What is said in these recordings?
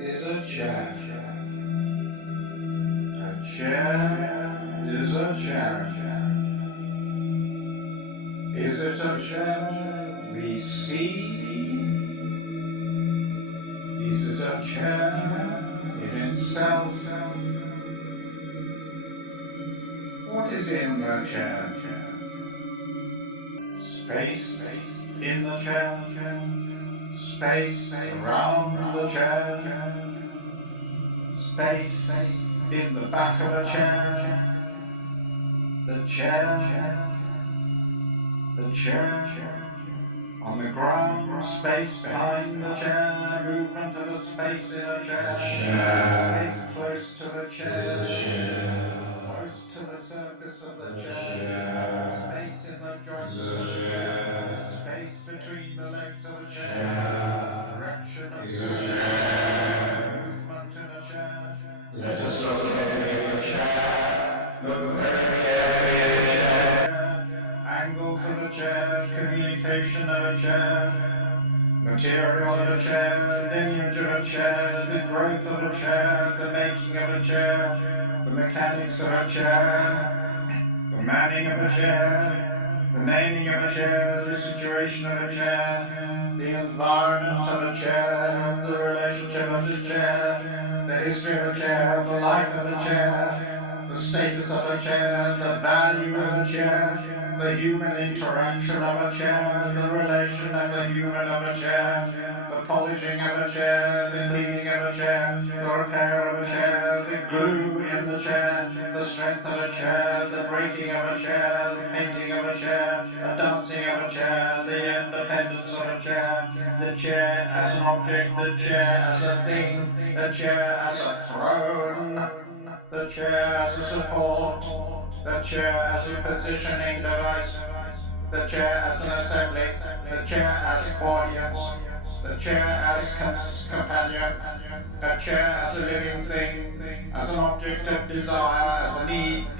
is a chair. A chair is a chair. Is it a chair we see? Is it a chair in itself? What is in the chair? Space in the chair. Space around the chair. Space in the back of a chair. The chair. The chair. On the ground, space behind the chair, movement of a space in a chair, space close to the chair, close to the surface of the chair, space in the joints of the chair, space between the legs of a chair, direction of the chair, movement in a chair. Let us look carefully at the chair, look very carefully at the chair, angles of a chair, communication of a chair, material of a chair, lineage of a chair, the growth of a chair, the making of a chair, the mechanics of a chair, the manning of a chair, the naming of a chair, the situation of a chair, the environment of a chair, the relationship of a chair, the history of a chair, the life of a chair, the status of a chair, the value of a chair, the human interaction of a chair, the relation of the human of a chair, the polishing of a chair, the cleaning of a chair, the repair of a chair, the glue in the chair, the strength of a chair, the breaking of a chair, the painting of a chair, the dancing of a chair, the independence of a chair, the chair as an object, the chair as a thing, the chair as a throne, the chair as a support, the chair as a positioning device, the chair as an assembly, the chair as audience, the chair as companion, the chair as a living thing, as an object of desire, as an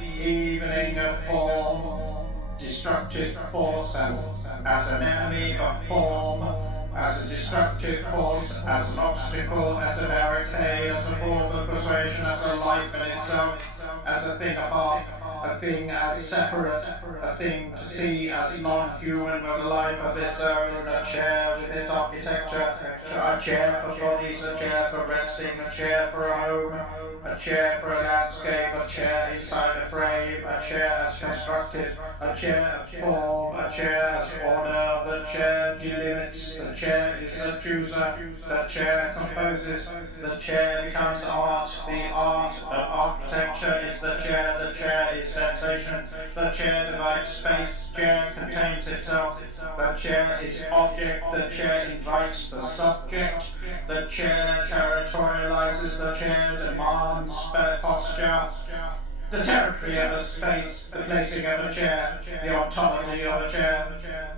evening of form, destructive force, as an enemy of form, as a destructive force, as an obstacle, as a barricade, as a form of persuasion, as a life in itself, as a thing apart, a thing as separate, a thing to see as non-human with a life of its own, a chair with its architecture, a chair for bodies, a chair for resting, a chair for a home, a chair for a landscape, a chair inside a frame, a chair as constructed, a chair of form, a chair as order, the chair delimits, the chair is the chooser, the chair composes, the chair becomes art, the art of architecture is the chair is sensation, the chair divides space, chair contains itself, the chair is object, the chair invites the subject, the chair territorializes, the chair demands posture, the territory of a space, the placing of a chair, the autonomy of a chair,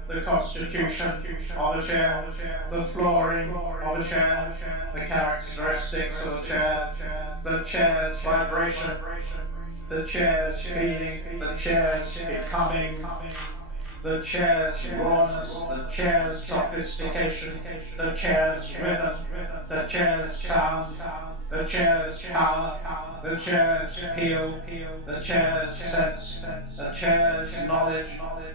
the constitution of a chair, the flooring of a chair, the characteristics of a chair, the chair's vibration, the chair's feeling, the chair's becoming, the chair's rawness, the chair's sophistication, the chair's rhythm, the chair's sound, the chair's power, the chair's appeal, the chair's sense, the chair's knowledge,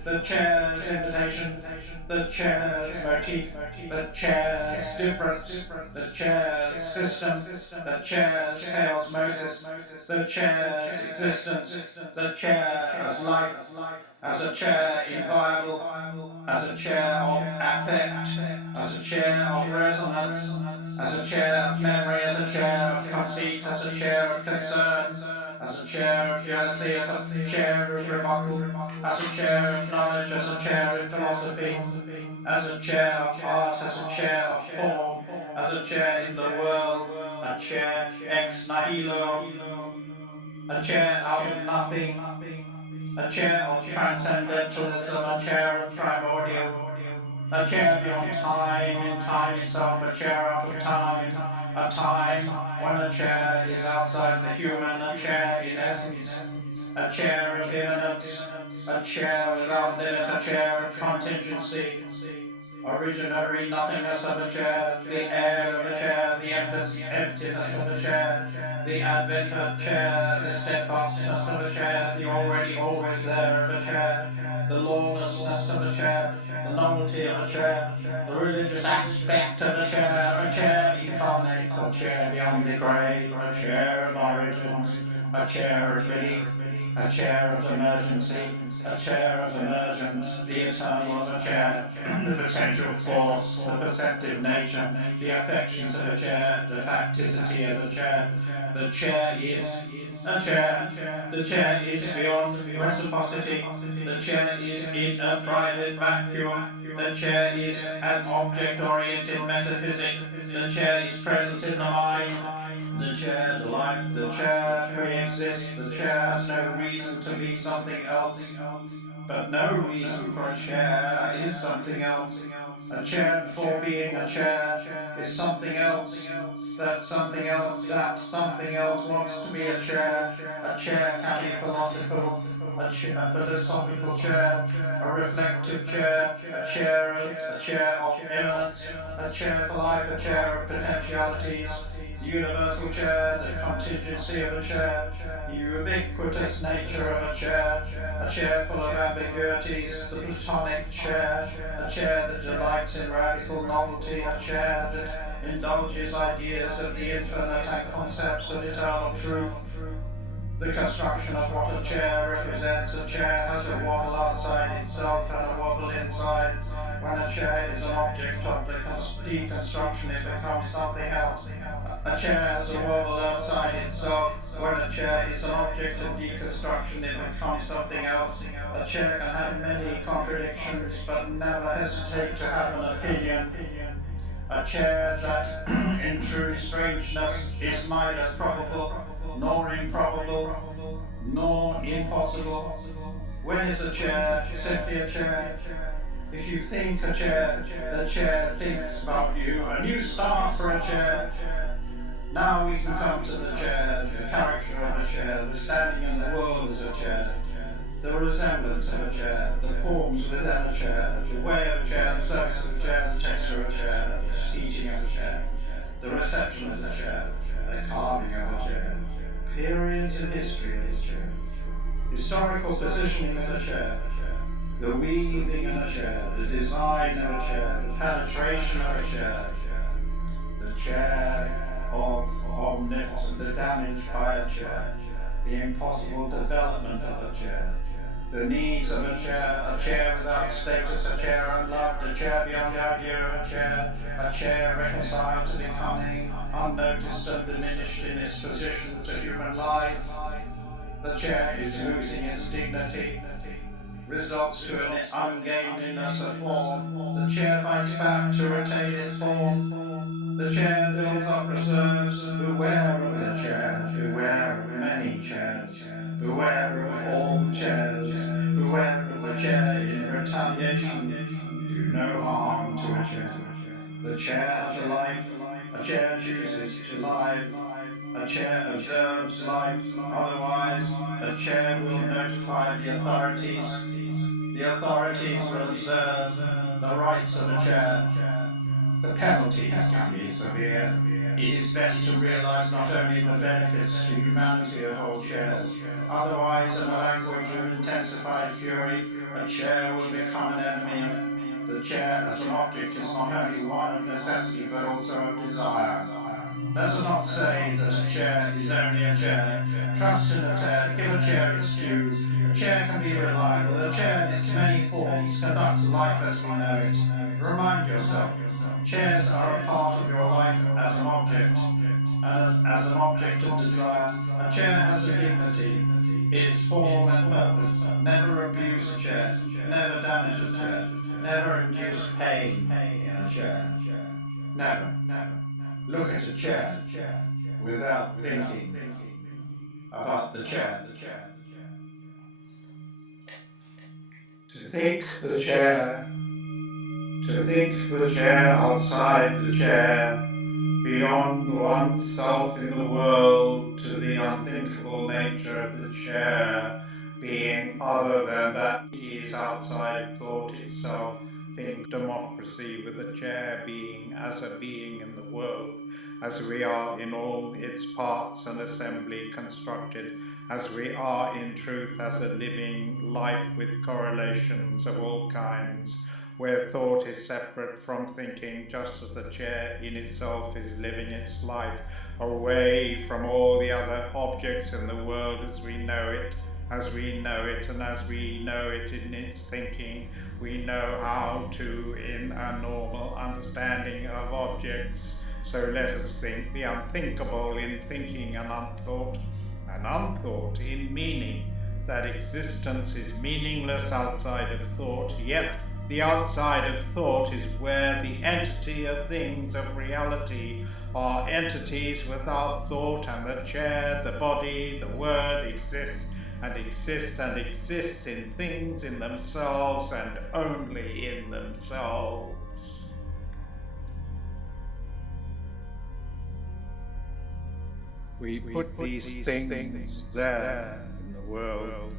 the chair's invitation, the chair's motif, the chair's difference, the chair's system, the chair's chaosmosis, the chair's existence, the chair as life, as a chair inviolable, as a chair of affect, as a chair of resonance, as a chair of memory, as a chair of conceit, as a chair of concern, as a chair of jealousy, as a chair of rebuttal, as a chair of knowledge, as a chair of philosophy, as a chair of art, as a chair of form, as a chair in the world, a chair ex nihilo, a chair out of nothing, a chair of transcendentalism, a chair of primordial, a chair beyond time, in time itself, a chair out of time, a time when a chair is outside the human, a chair in essence, a chair of immanence, a chair without limit, a chair of contingency, originary nothingness of a chair, the air of a chair, the emptiness of the chair, the advent of a chair, the steadfastness of a chair, the already always there of a chair, the lawlessness of a chair, the novelty of a chair, the religious aspect of a chair incarnate, a chair beyond the grave, a chair of origins, a chair of belief, a chair of emergency, a chair of emergence, the eternal of a chair, the potential force, the perceptive nature, the affections of a chair, the facticity of a chair. The chair is a chair. The chair is beyond reciprocity. The chair is in a private vacuum. The chair is an object-oriented metaphysic. The chair is present in the mind. The chair, the life, the chair pre-exists. The chair has no reason to be something else. But no reason for a chair is something else. A chair before being a chair is something else. That something else wants to be a chair. A chair can be philosophical, a philosophical chair, a reflective chair, a chair of immanence, a chair for life, a chair of potentialities, the universal chair, the contingency of a chair, the ubiquitous nature of a chair full of ambiguities, the platonic chair, a chair that delights in radical novelty, a chair that indulges ideas of the infinite and concepts of eternal truth. The construction of what a chair represents. A chair has a wobble outside itself and a wobble inside. When a chair is an object of the deconstruction, it becomes something else. A chair has a wobble outside itself. When a chair is an object of deconstruction, it becomes something else. A chair can have many contradictions, but never hesitate to have an opinion. A chair that, in true strangeness, is neither probable, nor improbable, nor impossible. When is a chair simply a chair? If you think a chair, the chair thinks about you, and you start for a chair. Now we can come to the chair, the character of a chair, the standing in the world as a chair, the resemblance of a chair, the forms within a chair, the way of a chair, the surface of a chair, the texture of a chair, the seating of a chair, the reception of a chair, the carving of a chair, periods in history of a chair, historical positioning of a chair, the weaving of a chair, the design of a chair, the penetration of a chair, the chair of omnipotence, the damage by a chair, the impossible development of a chair, the needs of a chair without status, a chair unloved, a chair beyond the idea of a chair reconciled to becoming unnoticed and diminished in its position to human life. The chair is losing its dignity, results to an ungainliness of form. The chair fights back to retain its form. The chair builds up reserves. Beware of the chair, beware of many chairs, beware of all chairs, beware of the chair in retaliation. Do no harm to a chair. The chair has a life, a chair chooses to live, a chair observes life, otherwise a chair will notify the authorities. The authorities will observe the rights of a chair. The penalties can be severe. It is best to realize not only the benefits to humanity of all chairs, otherwise in a language of intensified fury, a chair will become an enemy. The chair as an object is not only one of necessity but also of desire. That does not say that a chair is only a chair. Trust in a chair, give a chair its due. A chair can be reliable. A chair in its many forms conducts life as we know it. Remind yourself, chairs are a part of your life as an object, and as an object of desire. A chair has a dignity, its form and purpose. Never abuse a chair, never damage a chair, never induce pain in a chair. Never. Look at a chair without thinking about the chair. To think the chair, to think the chair outside the chair, beyond oneself in the world, to the unthinkable nature of the chair, being other than that it is outside thought itself, think democracy with a chair being as a being in the world, as we are in all its parts and assembly constructed, as we are in truth as a living life with correlations of all kinds, where thought is separate from thinking, just as a chair in itself is living its life, away from all the other objects in the world as we know it, and as we know it in its thinking, we know how to in a normal understanding of objects. So let us think the unthinkable in thinking, and unthought in meaning, that existence is meaningless outside of thought, yet the outside of thought is where the entity of things, of reality, are entities without thought, and the chair, the body, the word exists and exists and exists in things in themselves and only in themselves. We put these things there in the world.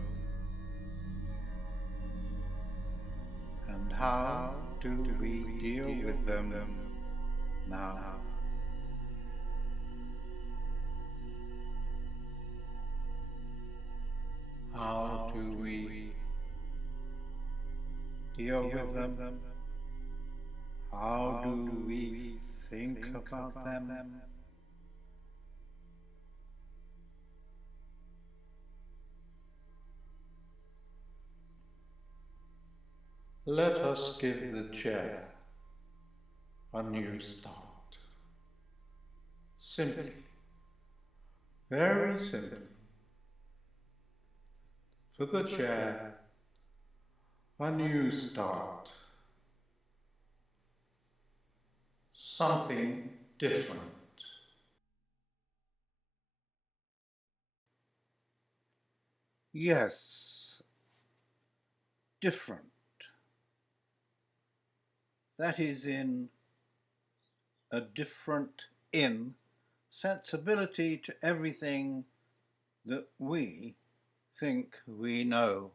And how do we deal with them now? How do we deal with them? How do we think about them? Let us give the chair a new start. Simply, very simply, for the chair, a new start. Something different. Yes, different. That is in a different sensibility to everything that we think we know.